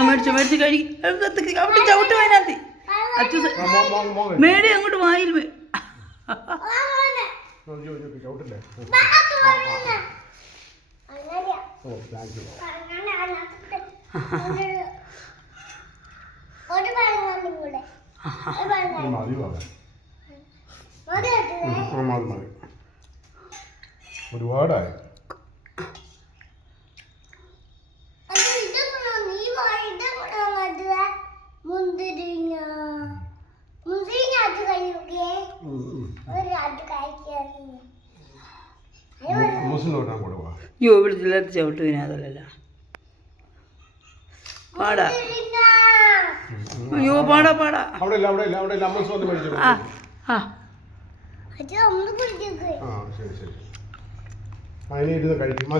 മേടിച്ചു മേടിച്ച് കഴി അവിടെ ചവിട്ട് അതിനകത്ത് അച്ചു മേടി അങ്ങോട്ട് വായിൽ ഒരുപാടായി യോ വിളിച്ചില്ലാത്ത ചവിട്ട് വിനാതല്ല പാടാ അയ്യോ പാടാ പാടാ ആ ആ ശരി ശരി അതിനെ ഇരുന്ന് കഴിക്കും